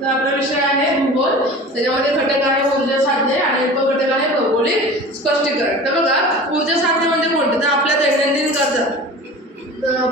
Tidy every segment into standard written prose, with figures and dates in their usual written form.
तर आपला विषय आहे भूगोल. त्याच्यामध्ये घटक आहे ऊर्जा साधने आणि उपघटक आहे भौगोलिक स्पष्टीकरण. तर बघा, ऊर्जा साधने म्हणजे कोणते? तर आपल्या दैनंदिन गरजा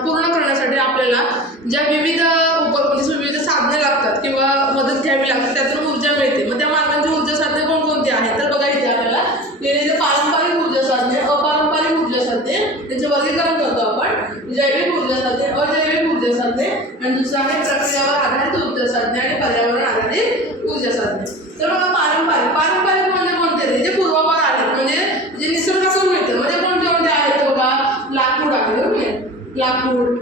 पूर्ण करण्यासाठी आपल्याला ज्या विविध विविध साधने लागतात किंवा मदत घ्यावी लागते, त्यातून ऊर्जा मिळते. मग त्या मार्गांची ऊर्जा साधने कोणकोणती आहेत? तर बघा इथे आपल्याला लिहिलेले पारंपरिक ऊर्जा साधने, अपारंपरिक ऊर्जा साधने, त्यांचे वर्गीकरण करतो आपण. जैविक ऊर्जा साधने, अजैविक ऊर्जा साधने आणि दुसरं आहे प्रक्रियावर आधारित ऊर्जा साधने आणि पर्यावरण आधारित ऊर्जा साधने. तर बघा, पारंपरिक म्हणजे कोणते? जे पूर्वापार आहेत, म्हणजे जे निसर्गातून मिळतं. म्हणजे कोणते आहेत? बघा, लाकूड आहे, लाकूड,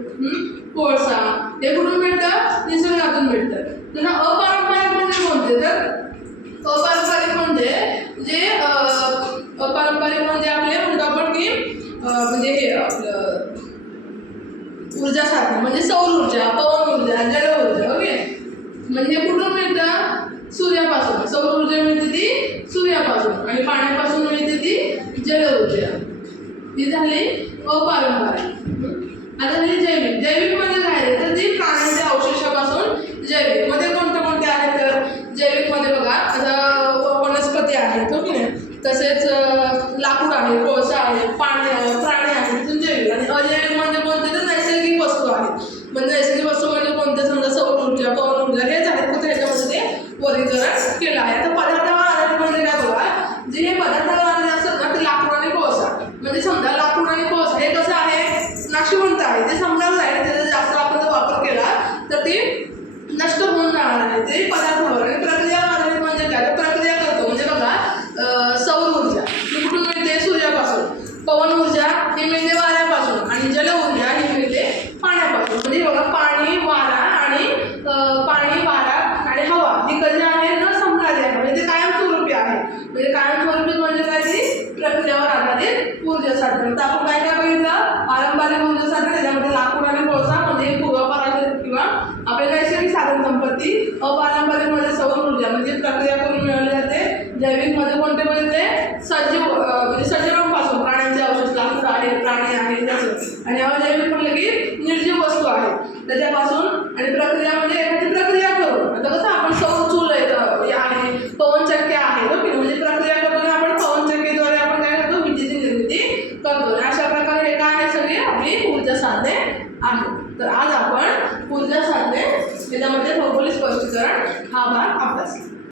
कोळसा, हे कुठून मिळतं? निसर्गातून मिळतं. तर अपारंपरिक म्हणजे कोणते? तर अपारंपरिक म्हणजे आपले म्हणतो आपण की म्हणजे हे आपलं ऊर्जा साधने म्हणजे सौर ऊर्जा, पवन ऊर्जा, जल ऊर्जा. ओके, म्हणजे हे कुठून मिळतं? सूर्यापासून. सौर ऊर्जा मिळते ती सूर्यापासून आणि पाण्यापासून मिळते ती जल ऊर्जा. ही झाली अपारंपरिक. आता झाली जैविक. जैविक म्हणजे काय आहे? तर ती प्राण्यांच्या अवशेषापासून जैविक. मध्ये कोणते आहेत? तर जैविक मध्ये बघा, आता वनस्पती आहेत, हो की नाही, तसेच लाकूड आहे, कोळसा आहे, प्राणी आहेत, तिथून जैविक. आणि अजैविक म्हणजे कोणते? तर नैसर्गिक वस्तू आहेत. म्हणजे नैसर्गिक वस्तू म्हणजे कोणते? समजा सौर ऊर्जा, पवन ऊर्जा, हेच आहेत. कुठे ह्याच्यामध्ये ते वर्गीकरण केलं आहे. तर पदार्थावर आधारित म्हणजे काय? बघा, जे हे पदार्थावर आधारित असतात ना, ते लाकूड आणि कोळसा. म्हणजे समजा लाकूड आणि कोळसा हे कसं आहे? नाशिवंत आहे. ते समजायला आहे, त्याचा जास्त आपण जर वापर केला तर ते नष्ट होऊन जाणार आहे. ते पदार्थावर. आणि प्रक्रियावर आधारित म्हणजे काय? तर प्रक्रिया करतो. म्हणजे बघा, सौर ऊर्जा ही कुठून मिळते? सूर्यापासून. पवन ऊर्जा ही मिळते वाऱ्यापासून आणि जल ऊर्जा ही मिळते पाण्यापासून. म्हणजे बघा, पाणी, वारा आणि हवा ही कधी आहे? न संपणारी आहे. म्हणजे ते कायमस्वरूपी आहे. म्हणजे कायमस्वरूपी म्हणजे काय? ती प्रक्रियावर आधारित ऊर्जा साधने. तर आपण काय बघितलं? पारंपरिक ऊर्जा साधने, त्याच्यामध्ये लाकूड आणि कोळसा म्हणजे पूर्वापार किंवा आपल्या नैसर्गिक साधन संपत्ती. अपारंपरिक मध्ये सौर ऊर्जा म्हणजे प्रक्रिया करून मिळवली जाते. जैविक मध्ये कोणते मिळते? सजीव म्हणजे सजीवांपासून, प्राण्यांचे अवशेष, लाकूड आहे, प्राणी आहे तसं. आणि अजैविक म्हणलं की निर्जीव वस्तू आहेत त्याच्यापासून. आणि प्रक्रिया म्हणजे एखादी प्रक्रिया करून. आता कसं आपण सौर चूल आहे, पवनचक्की आहे, म्हणजे प्रक्रिया करतो आपण पवनचक्कीद्वारे आपण काय करतो? विजेची निर्मिती करतो. अशा प्रकारे हे काय आहे? सगळी आपली ऊर्जा साधने आहेत. तर आज आपण ऊर्जा साधने त्याच्यामध्ये भौगोलिक स्पष्टीकरण हा भाग